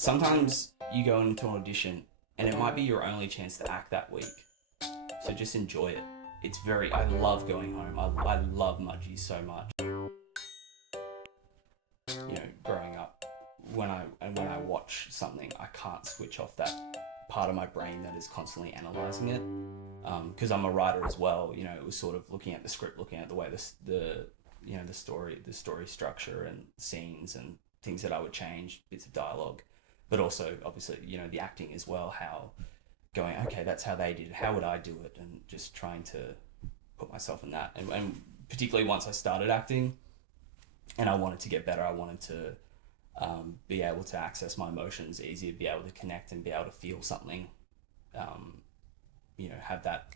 sometimes you go into an audition and it might be your only chance to act that week. So just enjoy it. I love going home. I love Mudgee so much. Growing up, when I watch something, I can't switch off that part of my brain that is constantly analysing it. Because I'm a writer as well, it was sort of looking at the script, looking at the way the story structure and scenes and things that I would change, bits of dialogue, but also obviously, the acting as well, how going, okay, that's how they did it, how would I do it? And just trying to put myself in that. And particularly once I started acting and I wanted to get better, I wanted to be able to access my emotions easier, be able to connect and be able to feel something, have that,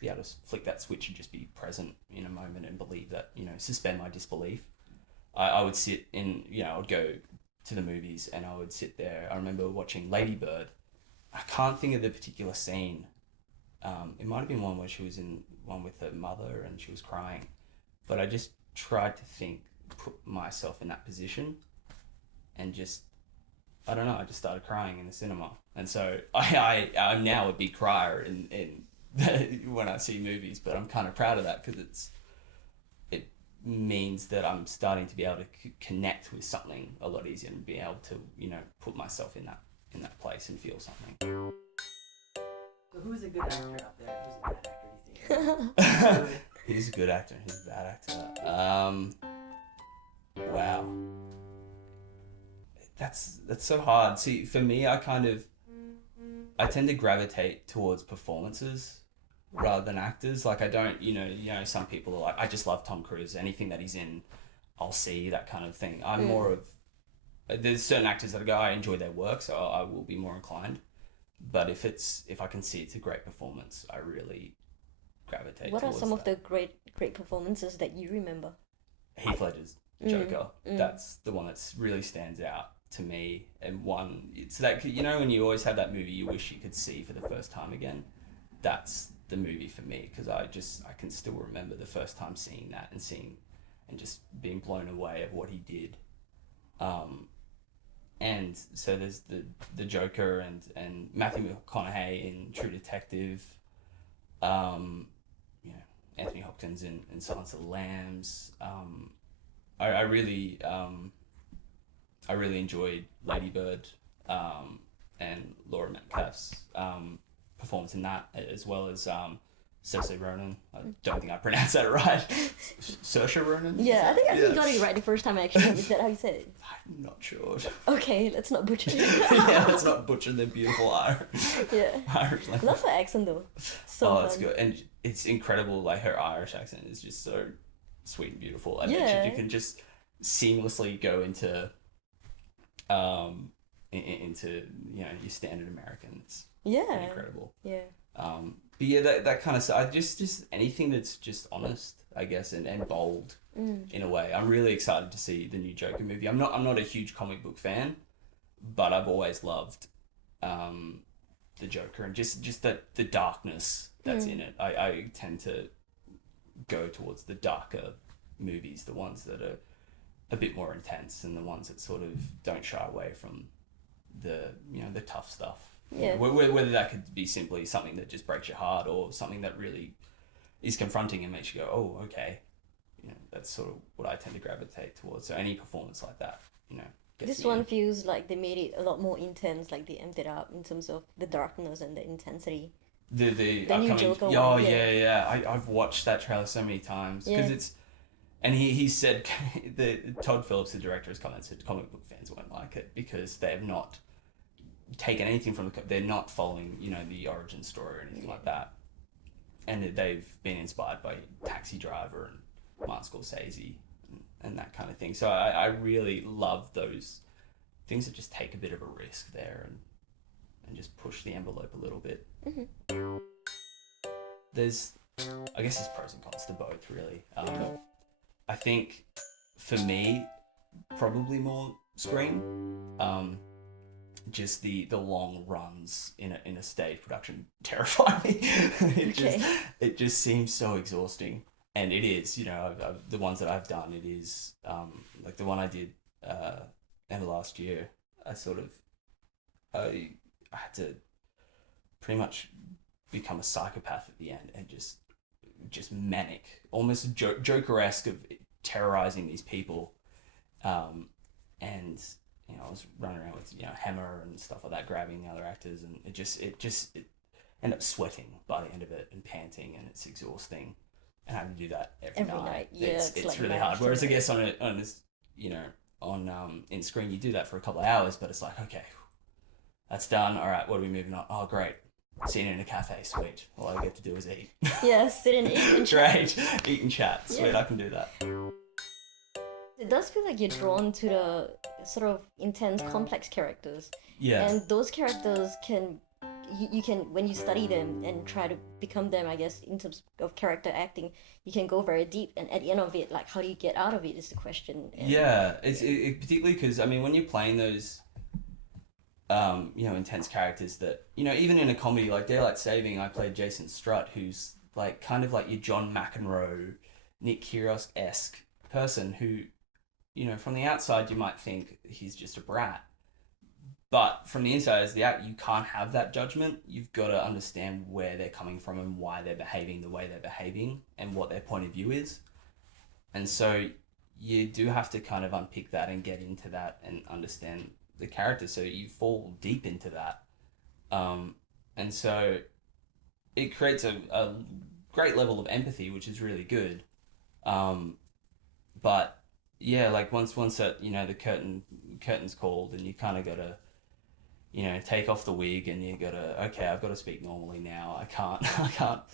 be able to flick that switch and just be present in a moment and believe that, suspend my disbelief. I would sit in, I would go to the movies and I would sit there. I remember watching Lady Bird. I can't think of the particular scene. It might have been one where she was in one with her mother and she was crying, but I just tried to put myself in that position and just, I don't know, I just started crying in the cinema. And so I'm now a big crier in when I see movies, but I'm kind of proud of that because it means that I'm starting to be able to connect with something a lot easier and be able to, put myself in that place and feel something. So who's a good actor out there? Who's a bad actor, do you think? Who's a good actor and who's a bad actor? Wow. That's so hard. See, for me, I tend to gravitate towards performances rather than actors. Like I don't, some people are like, I just love Tom Cruise. Anything that he's in, I'll see, that kind of thing. I'm more of, there's certain actors that I go, I enjoy their work, so I will be more inclined. But if I can see it's a great performance, I really gravitate What are towards some of that. the great performances that you remember? Heath Ledger's Joker. That's the one that really stands out to me. And it's that, when you always have that movie you wish you could see for the first time again, that's the movie for me, because I can still remember the first time seeing that and just being blown away of what he did. And so there's the Joker and Matthew McConaughey in True Detective, Anthony Hopkins in Silence of the Lambs. I really enjoyed Lady Bird and Laura Metcalf's performance in that, as well as Saoirse Ronan. I don't think I pronounced that right. Saoirse Ronan? Yeah, I think you got it right the first time actually. Is that how you said it? I'm not sure. Okay, let's not butcher it. Yeah, let's not butcher the beautiful Irish I language. love her accent though. It's good. And it's incredible, like her Irish accent is just so sweet and beautiful. And you can just seamlessly go into your standard American. It's incredible. Yeah. But yeah, that kind of stuff. Just anything that's just honest, I guess, and bold in a way. I'm really excited to see the new Joker movie. I'm not a huge comic book fan, but I've always loved the Joker and just the darkness that's in it. I tend to go towards the darker movies, the ones that are a bit more intense and the ones that sort of don't shy away from the tough stuff. Yeah. Whether that could be simply something that just breaks your heart or something that really is confronting and makes you go, oh, okay. That's sort of what I tend to gravitate towards. So any performance like that, gets This me one in. feels like they made it a lot more intense, like they amped it up in terms of the darkness and the intensity. The new upcoming Joker oh one, yeah. I've watched that trailer so many times because it's, and he said Todd Phillips, the director, has come and said comic book fans won't like it because they have not taken anything from they're not following the origin story or anything like that, and they've been inspired by Taxi Driver and Martin Scorsese and that kind of thing. So I really love those things that just take a bit of a risk there and just push the envelope a little bit. There's pros and cons to both, really. I think for me, probably more Scream. Just the long runs in a stage production terrify me. It just seems so exhausting, and it is. I've the ones that I've done, it is like the one I did end of last year. I sort of I had to pretty much become a psychopath at the end and just manic, almost Joker-esque of terrorizing these people. And I was running around with hammer and stuff like that, grabbing the other actors, and it ended up sweating by the end of it and panting, and it's exhausting. And having to do that every night. Yeah, it's like really hard. Whereas I guess on this, on in screen you do that for a couple of hours, but it's like, okay, that's done. All right, what are we moving on? Oh, great. Sitting in a cafe, sweet. All I get to do is eat. Yeah, sit and eat and chat. Great, eat and chat. Sweet, Yeah. I can do that. It does feel like you're drawn to the sort of intense, complex characters. Yeah. And those characters you can, when you study them and try to become them, I guess, in terms of character acting, you can go very deep. And at the end of it, like, how do you get out of it is the question. And Yeah, it's particularly because, I mean, when you're playing those, intense characters that, even in a comedy like Daylight Saving, I played Jason Strutt, who's like kind of like your John McEnroe, Nick Kyrgios-esque person who, from the outside you might think he's just a brat. But from the inside, as the actor, you can't have that judgment. You've got to understand where they're coming from and why they're behaving the way they're behaving and what their point of view is. And so you do have to kind of unpick that and get into that and understand the character. So you fall deep into that. And so it creates a great level of empathy, which is really good. But yeah, like once that, the curtain's called and you kind of got to, take off the wig and you gotta, okay, I've got to speak normally now. I can't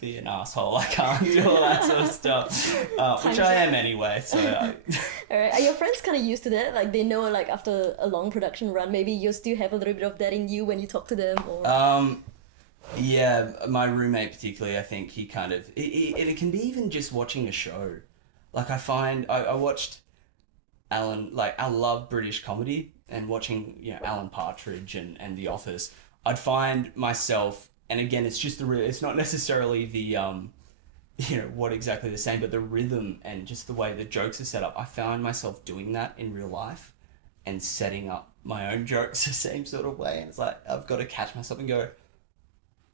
be an asshole. I can't do all that sort of stuff, which I am anyway. So. Alright, are your friends kind of used to that? Like, they know, like, after a long production run, maybe you still have a little bit of that in you when you talk to them, or. Yeah, my roommate particularly, I think he kind of, it can be even just watching a show. Like, I find I watched Alan, like, I love British comedy, and watching Alan Partridge and The Office, I'd find myself, and again, it's just it's not necessarily the what exactly they're saying, but the rhythm and just the way the jokes are set up. I found myself doing that in real life and setting up my own jokes the same sort of way, and it's like I've got to catch myself and go,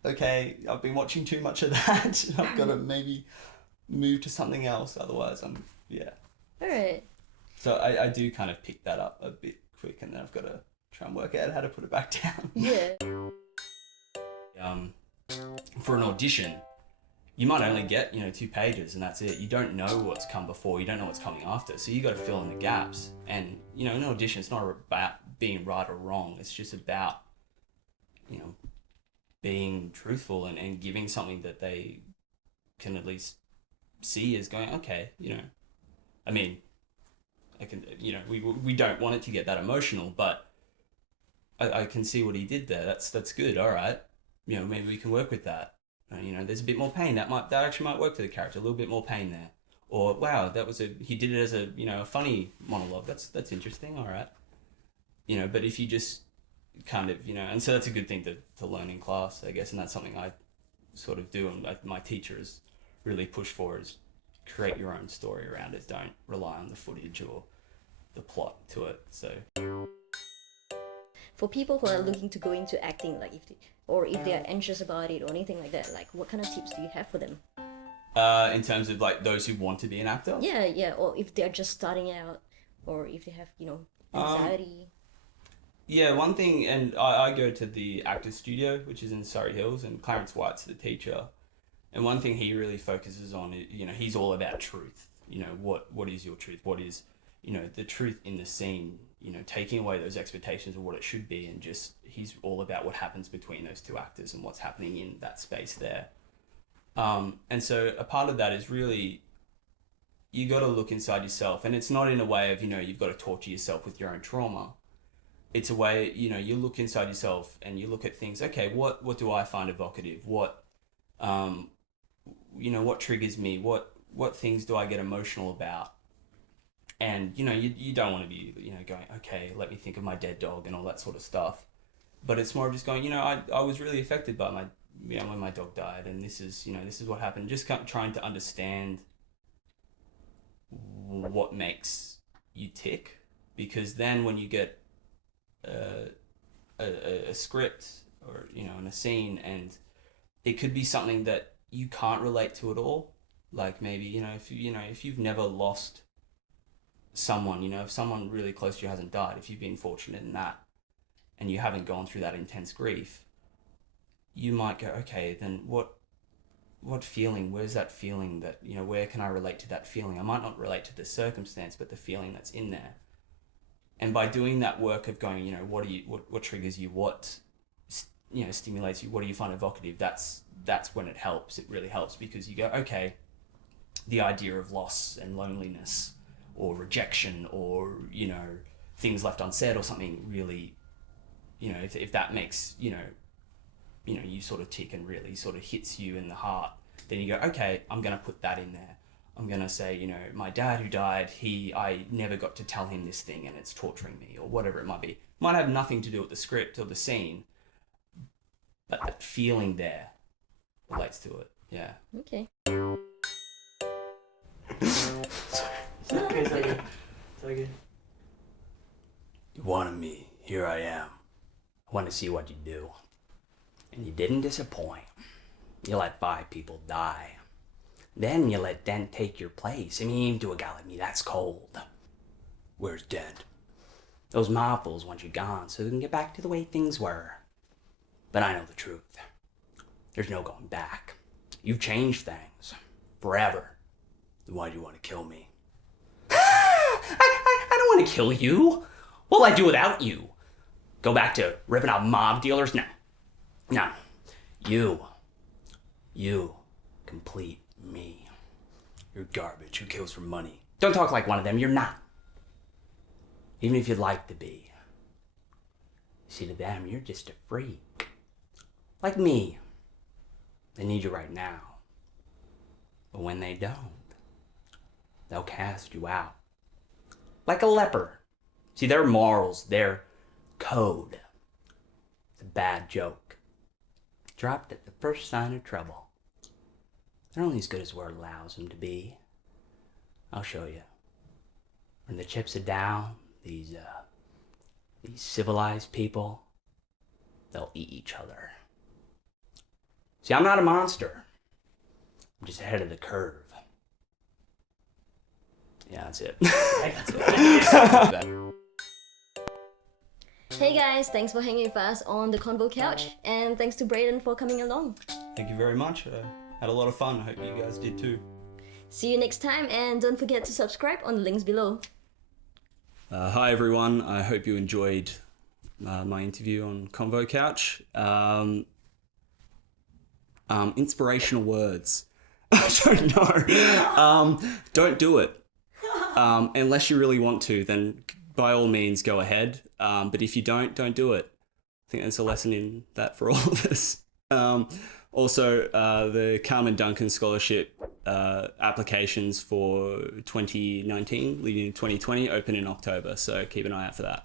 okay, I've been watching too much of that. I've got to maybe move to something else, otherwise Alright. So I do kind of pick that up a bit quick, and then I've got to try and work out how to put it back down. Yeah. For an audition, you might only get 2 pages and that's it. You don't know what's come before, you don't know what's coming after, so you got to fill in the gaps. And an audition, it's not about being right or wrong, it's just about being truthful and giving something that they can at least see as going, okay, I mean, I can, we don't want it to get that emotional, but I can see what he did there. That's good. All right, maybe we can work with that. There's a bit more pain that actually might work for the character. A little bit more pain there. Or wow, he did it as a funny monologue. That's interesting. All right, but if you just kind of and so that's a good thing to learn in class, I guess, and that's something I sort of do, and my teacher has really pushed for, is create your own story around it. Don't rely on the footage or the plot to it. So For people who are looking to go into acting, like if they are anxious about it or anything like that, like what kind of tips do you have for them? In terms of like those who want to be an actor? Yeah, or if they're just starting out, or if they have, anxiety. Yeah, one thing, and I go to the Actors Studio, which is in Surrey Hills, and Clarence White's the teacher. And one thing he really focuses on, he's all about truth. What is your truth? What is, the truth in the scene, taking away those expectations of what it should be, and just, he's all about what happens between those two actors and what's happening in that space there. And so a part of that is really, you got to look inside yourself, and it's not in a way of, you've got to torture yourself with your own trauma. It's a way, you look inside yourself and you look at things, okay, what do I find evocative? What triggers me? What things do I get emotional about? And, you don't want to be, going, okay, let me think of my dead dog and all that sort of stuff. But it's more of just going, I was really affected by my, when my dog died, and this is what happened. Just trying to understand what makes you tick, because then when you get a script or, you know, in a scene, and it could be something that you can't relate to at all. Like maybe, you know, if you've never lost someone, you know, if someone really close to you hasn't died, if you've been fortunate in that and you haven't gone through that intense grief, you might go, okay, then what feeling, where's that feeling that, you know, where can I relate to that feeling? I might not relate to the circumstance, but the feeling that's in there. And by doing that work of going, you know, what triggers you, what, you know, stimulates you, what do you find evocative, that's when it helps. It really helps, because you go, okay, the idea of loss and loneliness or rejection or, you know, things left unsaid or something really, you know, if that makes, you know, you sort of tick and really sort of hits you in the heart, then you go, okay, I'm going to put that in there. I'm going to say, you know, my dad who died, I never got to tell him this thing and it's torturing me, or whatever it might be. Might have nothing to do with the script or the scene, but that feeling there relates to it. Yeah. Okay. It's all good. You wanted me, here I am. I want to see what you do. And you didn't disappoint. You let 5 people die. Then you let Dent take your place. I mean, to a guy like me, that's cold. Where's Dent? Those marbles want you gone so they can get back to the way things were. But I know the truth. There's no going back. You've changed things. Forever. Then why do you want to kill me? I don't want to kill you. What'll I do without you? Go back to ripping out mob dealers? No. No. You complete me. You're garbage who kills for money. Don't talk like one of them. You're not. Even if you'd like to be. See, to them, you're just a freak. Like me. They need you right now. But when they don't, they'll cast you out. Like a leper. See, their morals, their code. It's a bad joke. Dropped at the first sign of trouble. They're only as good as word allows them to be. I'll show you. When the chips are down, these civilized people, they'll eat each other. See, I'm not a monster. I'm just ahead of the curve. Yeah, that's it. That's it. Hey guys, thanks for hanging with us on the Convo couch, and thanks to Brayden for coming along. Thank you very much. Had a lot of fun. I hope you guys did too. See you next time, and don't forget to subscribe on the links below. Hi everyone. I hope you enjoyed my interview on Convo Couch. Inspirational words. I don't know. Don't do it. Unless you really want to, then by all means go ahead. But if you don't do it. I think there's a lesson in that for all of us. Also, the Carmen Duncan scholarship applications for 2019, leading into 2020, open in October. So keep an eye out for that.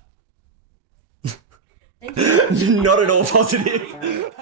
Thank you. Not at all positive.